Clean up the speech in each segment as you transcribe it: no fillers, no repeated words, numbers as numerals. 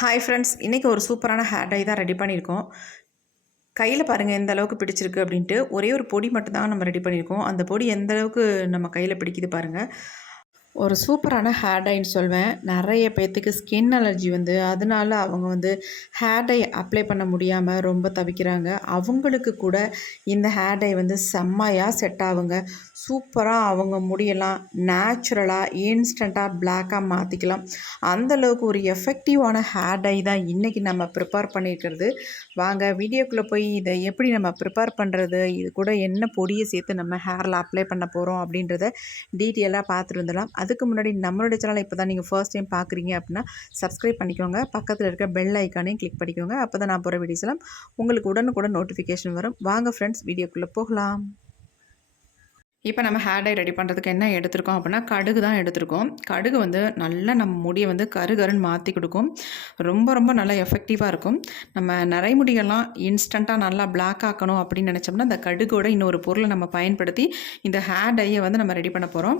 Hi friends, இன்றைக்கி ஒரு சூப்பரான ஹேர் டை தான் ரெடி பண்ணியிருக்கோம். கையில் பாருங்கள் எந்த அளவுக்கு பிடிச்சிருக்கு அப்படின்ட்டு. ஒரே ஒரு பொடி மட்டும் தான் நம்ம ரெடி பண்ணியிருக்கோம். அந்த பொடி எந்த அளவுக்கு நம்ம கையில் பிடிக்குது பாருங்கள். ஒரு சூப்பரான ஹேர் டைன்னு சொல்வேன். நிறைய பேர்த்துக்கு ஸ்கின் அலர்ஜி அதனால அவங்க ஹேர் டை அப்ளை பண்ண முடியாமல் ரொம்ப தவிக்கிறாங்க. அவங்களுக்கு கூட இந்த ஹேர் டை செம்மையாக செட் ஆகுங்க. சூப்பராக அவங்க முடியெல்லாம் நேச்சுரலாக இன்ஸ்டண்ட்டாக பிளாக்காக மாற்றிக்கலாம். அந்தளவுக்கு ஒரு எஃபெக்டிவான ஹேர் டை தான் இன்றைக்கி நம்ம ப்ரிப்பேர் பண்ணியிருக்கிறது. வாங்க வீடியோக்குள்ளே போய் இதை எப்படி நம்ம ப்ரிப்பேர் பண்ணுறது, இது கூட என்ன பொடியை சேர்த்து நம்ம ஹேரில் அப்ளை பண்ண போகிறோம் அப்படின்றத டீட்டெயிலாக பார்த்துட்டு வந்துடலாம். அதுக்கு முன்னாடி நம்மளோட சேனலை இப்போ தான் நீங்கள் ஃபர்ஸ்ட் டைம் பார்க்குறீங்க அப்படின்னா சப்ஸ்கிரைப் பண்ணிக்கோங்க. பக்கத்தில் இருக்க பெல் ஐக்கானையும் கிளிக் பண்ணிக்கோங்க. அப்போ தான் நான் போகிற வீடியோஸ் எல்லாம் உங்களுக்கு உடனுக்குடன் நோட்டிஃபிகேஷன் வரும். வாங்க ஃப்ரெண்ட்ஸ், வீடியோக்குள்ளே போகலாம். இப்போ நம்ம ஹேர் டை ரெடி பண்ணுறதுக்கு என்ன எடுத்திருக்கோம் அப்படின்னா கடுகு தான் எடுத்திருக்கோம். கடுகு நல்லா நம்ம முடியை கருகருன்னு மாற்றி கொடுக்கும். ரொம்ப ரொம்ப நல்லா எஃபெக்டிவாக இருக்கும். நம்ம நரைமுடிகள்லாம் இன்ஸ்டண்ட்டாக நல்லா பிளாக் ஆக்கணும் அப்படின்னு நினச்சோம்னா இந்த கடுகோட இன்னொரு பொருளை நம்ம பயன்படுத்தி இந்த ஹேர் டையை நம்ம ரெடி பண்ண போகிறோம்.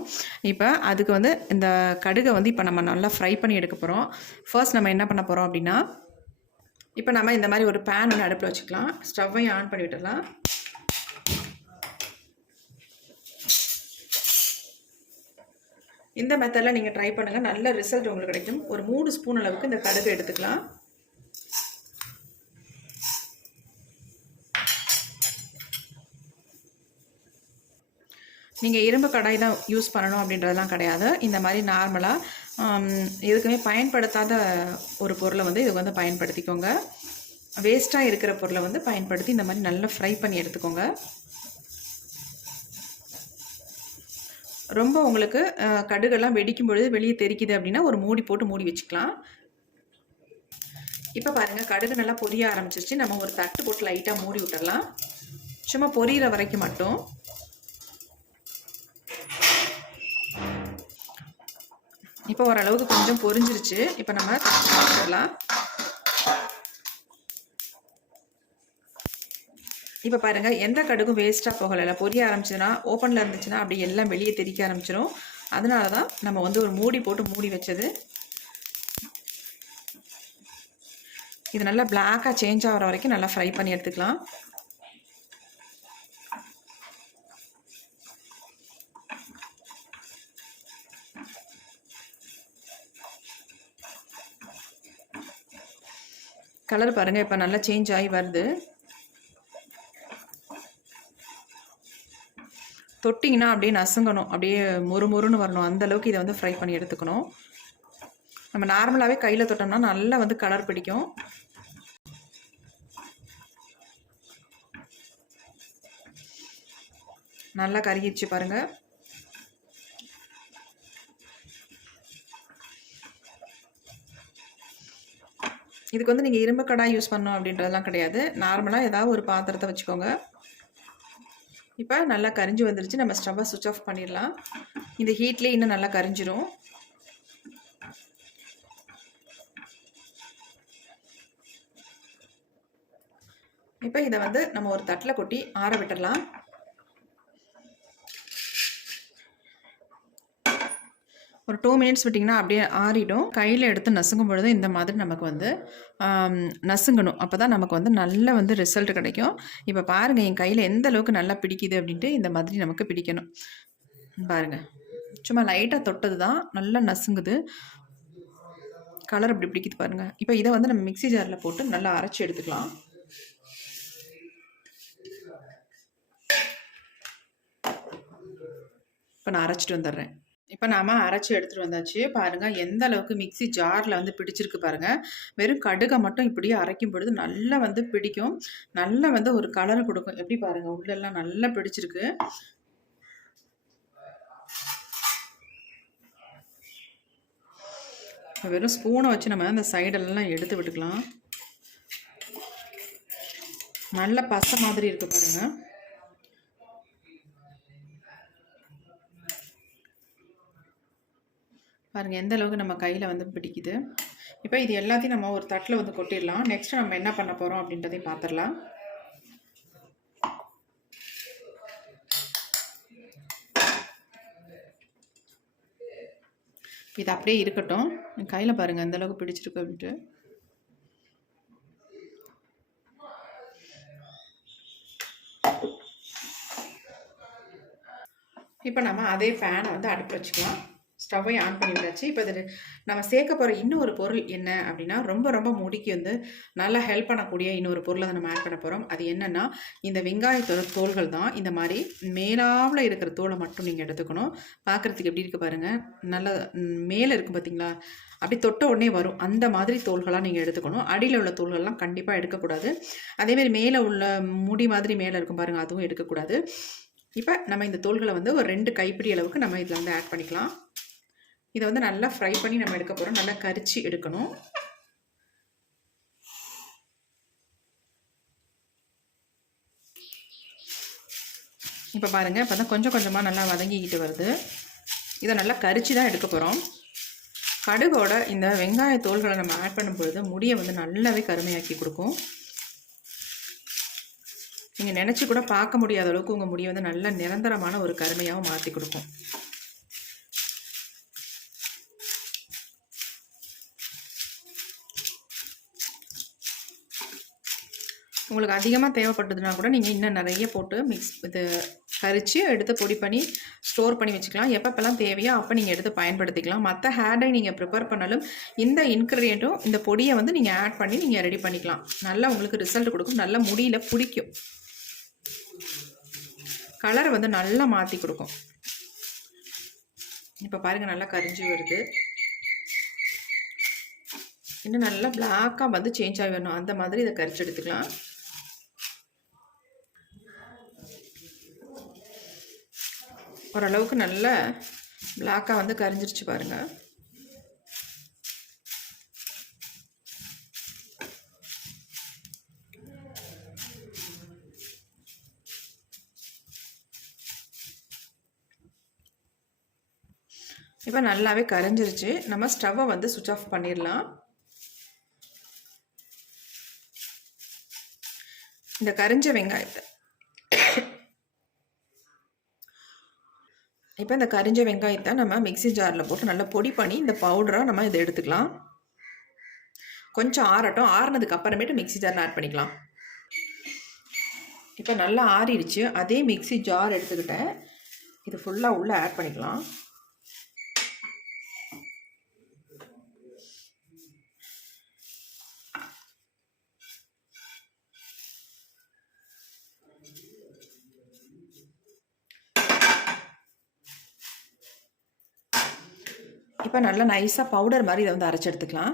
இப்போ அதுக்கு இந்த கடுகை இப்போ நம்ம நல்லா ஃப்ரை பண்ணி எடுக்க போகிறோம். ஃபர்ஸ்ட் நம்ம என்ன பண்ண போகிறோம் அப்படின்னா, இப்போ நம்ம இந்த மாதிரி ஒரு பேன் அடுப்பில் வச்சுக்கலாம். ஸ்டவ்வையும் ஆன் பண்ணி விட்டுடலாம். இந்த மெத்தடில் நீங்கள் ட்ரை பண்ணுங்கள், நல்ல ரிசல்ட் உங்களுக்கு கிடைக்கும். ஒரு 3 ஸ்பூன் அளவுக்கு இந்த கடுகு எடுத்துக்கலாம். நீங்கள் இரும்பு கடாய் தான் யூஸ் பண்ணணும் அப்படின்றதெல்லாம் கிடையாது. இந்த மாதிரி நார்மலாக எதுக்குமே பயன்படுத்தாத ஒரு பொருளை இது பயன்படுத்திக்கோங்க. வேஸ்ட்டாக இருக்கிற பொருளை பயன்படுத்தி இந்த மாதிரி நல்லா ஃப்ரை பண்ணி எடுத்துக்கோங்க. ரொம்ப உங்களுக்கு கடுகெல்லாம் வெடிக்கும் பொழுது வெளியே தெரிக்குது அப்படின்னா ஒரு மூடி போட்டு மூடி வச்சுக்கலாம். இப்போ பாருங்கள் கடுகு நல்லா பொரிய ஆரம்பிச்சிருச்சு. நம்ம ஒரு தட்டு போட்டு லைட்டாக மூடி விட்டுடலாம். சும்மா பொரியிற வரைக்கும் மட்டும். இப்போ ஓரளவுக்கு கொஞ்சம் பொரிஞ்சிருச்சு. இப்போ நம்ம வச்சிடலாம். இப்போ பாருங்கள் எந்த கடுகும் வேஸ்ட்டாக போகலை. பொரிய ஆரம்பிச்சதுன்னா ஓப்பனில் இருந்துச்சுன்னா அப்படி எல்லாம் வெளியே தெறிக்க ஆரம்பிச்சிடும். அதனால தான் நம்ம ஒரு மூடி போட்டு மூடி வச்சது. இது நல்லா பிளாக்காக சேஞ்ச் ஆகிற வரைக்கும் நல்லா ஃப்ரை பண்ணி எடுத்துக்கலாம். கலர் பாருங்கள் இப்போ நல்லா சேஞ்ச் ஆகி வருது. தொட்டிங்கன்னா அப்படியே நசுங்கணும், அப்படியே மொறுமொறுன்னு வரணும். அந்தளவுக்கு இதை ஃப்ரை பண்ணி எடுத்துக்கணும். நம்ம நார்மலாகவே கையில் தொட்டோம்னா நல்லா கலர் பிடிக்கும். நல்லா கருகிடுச்சு பாருங்கள். இதுக்கு நீங்கள் இரும்பு கடாய் யூஸ் பண்ணணும் அப்படின்றதெல்லாம் கிடையாது. நார்மலாக ஏதாவது ஒரு பாத்திரத்தை வச்சுக்கோங்க. இப்போ நல்லா கரிஞ்சு வந்துருச்சு. நம்ம ஸ்டவ்வை சுவிட்ச் ஆஃப் பண்ணிடலாம். இந்த ஹீட்லேயே இன்னும் நல்லா கரிஞ்சிரும். இப்போ இதை நம்ம ஒரு தட்டில் கொட்டி ஆற விட்டுடலாம். ஒரு 2 மினிட்ஸ் விட்டிங்கன்னா அப்படியே ஆறிடும். கையில் எடுத்து நசுங்கும் பொழுது இந்த மாதிரி நமக்கு நசுங்கணும். அப்போ தான் நமக்கு நல்ல ரிசல்ட் கிடைக்கும். இப்போ பாருங்கள் என் கையில் எந்த அளவுக்கு நல்லா பிடிக்குது அப்படின்ட்டு. இந்த மாதிரி நமக்கு பிடிக்கணும். பாருங்கள் சும்மா லைட்டாக தொட்டது தான் நல்லா நசுங்குது. கலர் அப்படி பிடிக்குது பாருங்கள். இப்போ இதை நம்ம மிக்ஸி ஜாரில் போட்டு நல்லா அரைச்சி எடுத்துக்கலாம். இப்போ நான் அரைச்சிட்டு வந்துடுறேன். இப்போ நாம் அரைச்சி எடுத்துகிட்டு வந்தாச்சு. பாருங்கள் எந்த அளவுக்கு மிக்ஸி ஜாரில் பிடிச்சிருக்கு பாருங்கள். வெறும் கடுகை மட்டும் இப்படியே அரைக்கும் பொழுது நல்லா பிடிக்கும். நல்லா ஒரு கலர் கொடுக்கும். எப்படி பாருங்கள் உள்ளெல்லாம் நல்லா பிடிச்சிருக்கு. வெறும் ஸ்பூனை வச்சு நம்ம அந்த சைடெல்லாம் எடுத்து விட்டுக்கலாம். நல்ல பசை மாதிரி இருக்குது பாருங்கள். பாருங்கள் எந்த அளவுக்கு நம்ம கையில் பிடிக்குது. இப்போ இது எல்லாத்தையும் நம்ம ஒரு தட்டில் கொட்டிடலாம். நெக்ஸ்ட் நம்ம என்ன பண்ண போகிறோம் அப்படின்றதையும் பார்த்துடலாம். இது அப்படியே இருக்கட்டும். கையில் பாருங்கள் எந்த அளவுக்கு பிடிச்சிருக்கு அப்படின்ட்டு. இப்போ நம்ம அதே பேனை வந்து அடுப்பில் வச்சுக்கலாம். ஸ்டவ்வை ஆன் பண்ணி விட்டாச்சு. இப்போ இது நம்ம சேர்க்க போகிற இன்னொரு பொருள் என்ன அப்படின்னா, ரொம்ப ரொம்ப முடிக்கு வந்து நல்லா ஹெல்ப் பண்ணக்கூடிய இன்னொரு பொருளை நம்ம ஆட் பண்ண போகிறோம். அது என்னென்னா, இந்த வெங்காயத்தோட தோல்கள் தான். இந்த மாதிரி மேலாவில் இருக்கிற தோலை மட்டும் நீங்கள் எடுத்துக்கணும். பார்க்குறதுக்கு எப்படி இருக்குது பாருங்கள். நல்லா மேலே இருக்குது பார்த்தீங்களா, அப்படி தொட்ட உடனே வரும். அந்த மாதிரி தோல்களாக நீங்கள் எடுத்துக்கணும். அடியில் உள்ள தோல்கள்லாம் கண்டிப்பாக எடுக்கக்கூடாது. அதேமாதிரி மேலே உள்ள முடி மாதிரி மேலே இருக்கும் பாருங்கள், அதுவும் எடுக்கக்கூடாது. இப்போ நம்ம இந்த தோல்களை வந்து ஒரு 2 கைப்பிடி அளவுக்கு நம்ம இதில் வந்து ஆட் பண்ணிக்கலாம். இதை வந்து நல்லா ஃப்ரை பண்ணி நம்ம எடுக்க போகிறோம். நல்லா கரிச்சு எடுக்கணும். இப்போ பாருங்கள், இப்போ தான் கொஞ்சம் கொஞ்சமாக நல்லா வதங்கிக்கிட்டு வருது. இதை நல்லா கரிச்சு தான் எடுக்க போகிறோம். கடுகோட இந்த வெங்காய தோல்களை நம்ம ஆட் பண்ணும்பொழுது முடியை வந்து நல்லாவே கருமையாக்கி கொடுக்கும். நீங்கள் நினச்சி கூட பார்க்க முடியாத அளவுக்கு உங்கள் முடியை வந்து நல்ல நிரந்தரமான ஒரு கருமையாகவும் மாற்றி கொடுக்கும். உங்களுக்கு அதிகமாக தேவைப்பட்டதுன்னா கூட நீங்கள் இன்னும் நிறைய போட்டு இது கரித்து எடுத்து பொடி பண்ணி ஸ்டோர் பண்ணி வச்சுக்கலாம். எப்பப்பெல்லாம் தேவையோ அப்போ நீங்கள் எடுத்து பயன்படுத்திக்கலாம். மற்ற ஹேர் டை நீங்கள் ப்ரிப்பேர் பண்ணாலும் இந்த இன்க்ரீடியண்ட்டும் இந்த பொடியை வந்து நீங்கள் ஆட் பண்ணி நீங்கள் ரெடி பண்ணிக்கலாம். நல்லா உங்களுக்கு ரிசல்ட் கொடுக்கும். நல்லா முடியில் பிடிக்கும். கலரை வந்து நல்லா மாற்றி கொடுக்கும். இப்போ பாருங்கள், நல்லா கரிஞ்சு வருது. இன்னும் நல்லா பிளாக்காக வந்து சேஞ்ச் ஆகி வரணும். அந்த மாதிரி இதை கரிச்சு எடுத்துக்கலாம். ஓரளவுக்கு நல்ல பிளாக்காக வந்து கரிஞ்சிருச்சு பாருங்கள். இப்போ நல்லாவே கரைஞ்சிருச்சு. நம்ம ஸ்டவ்வை வந்து சுவிட்ச் ஆஃப் பண்ணிடலாம். இந்த கரிஞ்ச வெங்காயத்தை இப்போ இந்த கரிஞ்ச வெங்காயத்தை நம்ம மிக்ஸி ஜாரில் போட்டு நல்லா பொடி பண்ணி இந்த பவுடராக நம்ம இதை எடுத்துக்கலாம். கொஞ்சம் ஆறட்டும். ஆறுனதுக்கு அப்புறமேட்டு மிக்ஸி ஜாரில் ஆட் பண்ணிக்கலாம். இப்போ நல்லா ஆறிடுச்சு. அதே மிக்ஸி ஜார் எடுத்துக்கிட்டேன். இது ஃபுல்லாக உள்ளே ஆட் பண்ணிக்கலாம். இப்போ நல்லா நைஸாக பவுடர் மாதிரி இதை வந்து அரைச்சி எடுத்துக்கலாம்.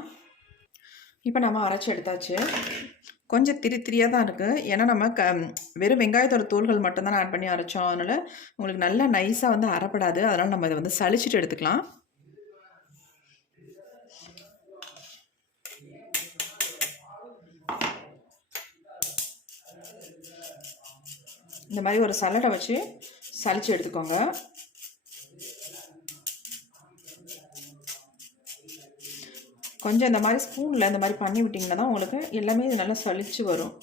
இப்போ நம்ம அரைச்சி எடுத்தாச்சு. கொஞ்சம் திரியாக தான் இருக்குது. ஏன்னா நம்ம வெறும் வெங்காயத்தோட தோல்கள் மட்டும்தான் ஆட் பண்ணி அரைச்சோம். அதனால் உங்களுக்கு நல்லா நைஸாக வந்து அரைப்படாது. அதனால் நம்ம இதை வந்து சளிச்சிட்டு எடுத்துக்கலாம். இந்த மாதிரி ஒரு சல்லடை வச்சு சளிச்சு எடுத்துக்கோங்க. கொஞ்சம் இந்த மாதிரி ஸ்பூனில் இந்த மாதிரி பண்ணி விட்டிங்கன்னா தான் உங்களுக்கு எல்லாமே இது நல்லா சளிச்சு வரும்.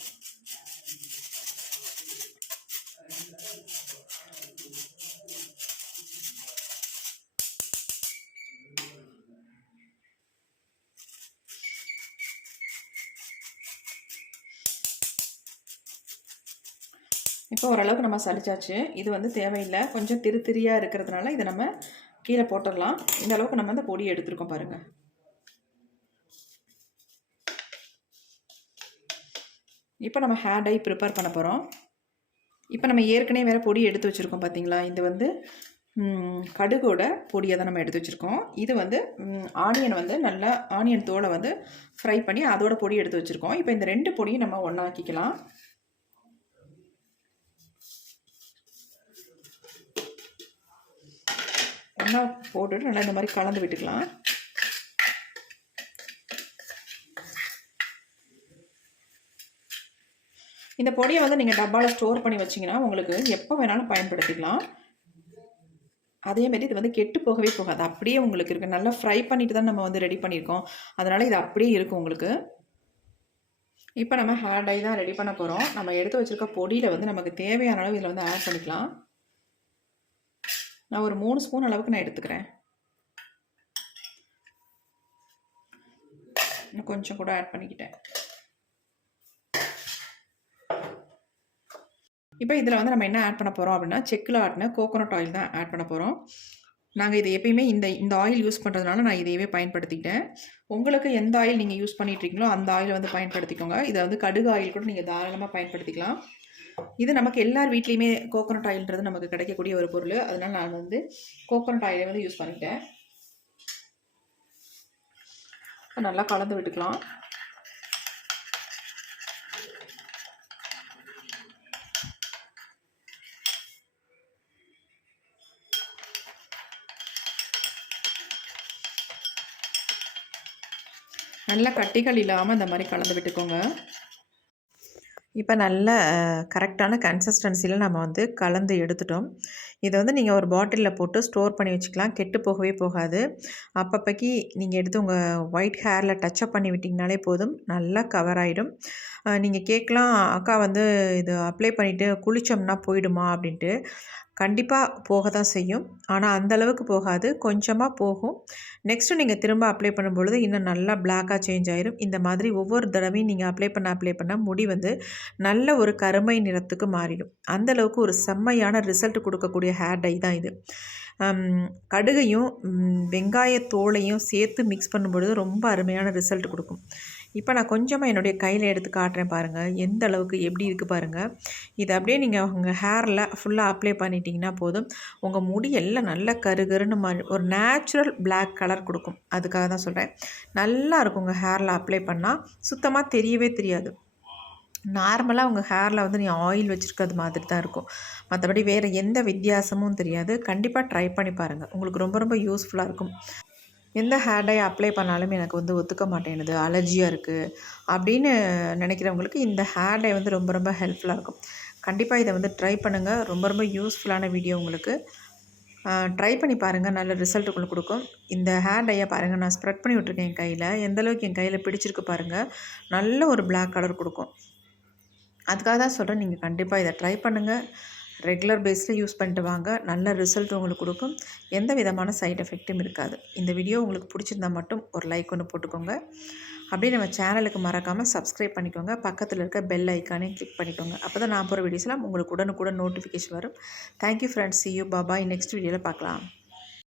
இப்போ ஓரளவுக்கு நம்ம சளிச்சாச்சு. இது வந்து தேவையில்லை. கொஞ்சம் திரியாக இருக்கிறதுனால இதை நம்ம கீழே போட்டுடலாம். இந்த அளவுக்கு நம்ம அந்த பொடியை எடுத்துருக்கோம் பாருங்கள். இப்போ நம்ம ஹேர் டை ப்ரிப்பேர் பண்ண போகிறோம். இப்போ நம்ம ஏற்கனவே வேறு பொடி எடுத்து வச்சுருக்கோம் பார்த்தீங்களா. இது வந்து கடுகோட பொடியை தான் நம்ம எடுத்து வச்சுருக்கோம். இது வந்து ஆனியன் வந்து நல்லா ஆனியன் தோலை வந்து ஃப்ரை பண்ணி அதோட பொடி எடுத்து வச்சுருக்கோம். இப்போ இந்த 2 பொடியும் நம்ம ஒன்றா ஆக்கிக்கலாம். ஒன்றா போட்டுட்டு நல்லா இந்த மாதிரி கலந்து விட்டுக்கலாம். இந்த பொடியை வந்து நீங்கள் டப்பாவில் ஸ்டோர் பண்ணி வச்சிங்கன்னா உங்களுக்கு எப்போ வேணாலும் பயன்படுத்திக்கலாம். அதேமாரி இது வந்து கெட்டு போகவே போகாது. அப்படியே உங்களுக்கு இருக்குது. நல்லா ஃப்ரை பண்ணிட்டு தான் நம்ம வந்து ரெடி பண்ணியிருக்கோம். அதனால் இது அப்படியே இருக்கும் உங்களுக்கு. இப்போ நம்ம ஹேர் டை தான் ரெடி பண்ண போகிறோம். நம்ம எடுத்து வச்சுருக்க பொடியில் வந்து நமக்கு தேவையான அளவு இதில் வந்து ஆட் பண்ணிக்கலாம். நான் ஒரு 3 ஸ்பூன் அளவுக்கு நான் எடுத்துக்கிறேன். இன்னும் கொஞ்சம் கூட ஆட் பண்ணிக்கிட்டேன். இப்போ இதில் வந்து நம்ம என்ன ஆட் பண்ண போகிறோம் அப்படின்னா, செக்கில் ஆட்டின கோகோனட் ஆயில் தான் ஆட் பண்ண போகிறோம். நாங்கள் இதை எப்பயுமே இந்த ஆயில் யூஸ் பண்ணுறதுனால நான் இதையவே பயன்படுத்திக்கிட்டேன். உங்களுக்கு எந்த ஆயில் நீங்கள் யூஸ் பண்ணிட்டுருக்கீங்களோ அந்த ஆயில் வந்து பயன்படுத்திக்கோங்க. இதை வந்து கடுகு ஆயில் கூட நீங்கள் தாராளமாக பயன்படுத்திக்கலாம். இது நமக்கு எல்லார் வீட்லேயுமே கோகோனட் ஆயில்ன்றது நமக்கு கிடைக்கக்கூடிய ஒரு பொருள். அதனால நான் வந்து கோகோனட் ஆயிலை வந்து யூஸ் பண்ணிட்டேன். நல்லா கலந்து விட்டுக்கலாம். நல்லா கட்டிகள் இல்லாமல் இந்த மாதிரி கலந்து விட்டுக்கோங்க. இப்போ நல்ல கரெக்டான கன்சிஸ்டன்சியில் நம்ம வந்து கலந்து எடுத்துட்டோம். இதை வந்து நீங்கள் ஒரு பாட்டிலில் போட்டு ஸ்டோர் பண்ணி வச்சுக்கலாம். கெட்டு போகவே போகாது. அப்பப்போக்கி நீங்கள் எடுத்து உங்கள் ஒயிட் ஹேரில் டச்சப் பண்ணி விட்டிங்கனாலே போதும், நல்லா கவர் ஆகிடும். நீங்கள் கேட்கலாம், அக்கா வந்து இது அப்ளை பண்ணிவிட்டு குளித்தோம்னா போயிடுமா அப்படின்ட்டு. கண்டிப்பாக போக தான் செய்யும். ஆனால் அந்தளவுக்கு போகாது, கொஞ்சமாக போகும். நெக்ஸ்ட்டு நீங்கள் திரும்ப அப்ளை பண்ணும்பொழுது இன்னும் நல்லா பிளாக்காக சேஞ்ச் ஆயிரும். இந்த மாதிரி ஒவ்வொரு தடவையும் நீங்கள் அப்ளை பண்ண முடி வந்து நல்ல ஒரு கருமை நிறத்துக்கு மாறிடும். அந்தளவுக்கு ஒரு செம்மையான ரிசல்ட் கொடுக்கக்கூடிய ஹேர் டை தான் இது. கடுகையும் வெங்காயத்தோலையும் சேர்த்து மிக்ஸ் பண்ணும்பொழுது ரொம்ப அருமையான ரிசல்ட் கொடுக்கும். இப்போ நான் கொஞ்சமாக என்னுடைய கையில் எடுத்து காட்டுறேன் பாருங்கள், எந்த அளவுக்கு எப்படி இருக்குது பாருங்கள். இதை அப்படியே நீங்கள் உங்கள் ஹேரில் ஃபுல்லாக அப்ளை பண்ணிட்டீங்கன்னா போதும், உங்கள் முடி எல்லாம் நல்ல கருகருன்னு மாதிரி ஒரு நேச்சுரல் பிளாக் கலர் கொடுக்கும். அதுக்காக தான் சொல்கிறேன். நல்லா இருக்கும் உங்கள் ஹேரில் அப்ளை பண்ணால், சுத்தமாக தெரியவே தெரியாது. நார்மலாக உங்கள் ஹேரில் வந்து நீ ஆயில் வச்சுருக்கிறது மாதிரி தான் இருக்கும். மற்றபடி வேறு எந்த வித்தியாசமும் தெரியாது. கண்டிப்பாக ட்ரை பண்ணி பாருங்கள். உங்களுக்கு ரொம்ப ரொம்ப யூஸ்ஃபுல்லாக இருக்கும். எந்த ஹேர் டை அப்ளை பண்ணாலும் எனக்கு வந்து ஒத்துக்க மாட்டேனுது, அலர்ஜியாக இருக்குது அப்படின்னு நினைக்கிறவங்களுக்கு இந்த ஹேர் டை வந்து ரொம்ப ரொம்ப ஹெல்ப்ஃபுல்லாக இருக்கும். கண்டிப்பாக இதை வந்து ட்ரை பண்ணுங்கள். ரொம்ப ரொம்ப யூஸ்ஃபுல்லான வீடியோ உங்களுக்கு. ட்ரை பண்ணி பாருங்கள், நல்ல ரிசல்ட் உங்களுக்கு கொடுக்கும். இந்த ஹேர் டையை பாருங்கள், நான் ஸ்ப்ரெட் பண்ணி விட்ருக்கேன் என் கையில். எந்தளவுக்கு என் கையில் பிடிச்சிருக்கு பாருங்கள். நல்ல ஒரு பிளாக் கலர் கொடுக்கும். அதுக்காக தான் சொல்கிறேன், நீங்கள் கண்டிப்பாக இதை ட்ரை பண்ணுங்கள். ரெகுலர் பேஸில் யூஸ் பண்ணிட்டு வாங்க. நல்ல ரிசல்ட் உங்களுக்கு கொடுக்கும். எந்த விதமான சைட் எஃபெக்ட்டும் இருக்காது. இந்த வீடியோ உங்களுக்கு பிடிச்சிருந்தா மட்டும் ஒரு லைக் ஒன்று போட்டுக்கோங்க. அப்படியே நம்ம சேனலுக்கு மறக்காமல் சப்ஸ்கிரைப் பண்ணிக்கோங்க. பக்கத்தில் இருக்க பெல் ஐக்கானையும் கிளிக் பண்ணிக்கோங்க. அப்போ தான் நான் போகிற வீடியோஸ்லாம் உங்களுக்கு உடனுக்குடன் நோட்டிஃபிகேஷன் வரும். Thank you friends. See you. Bye bye. Next வீடியோவில் பார்க்கலாம்.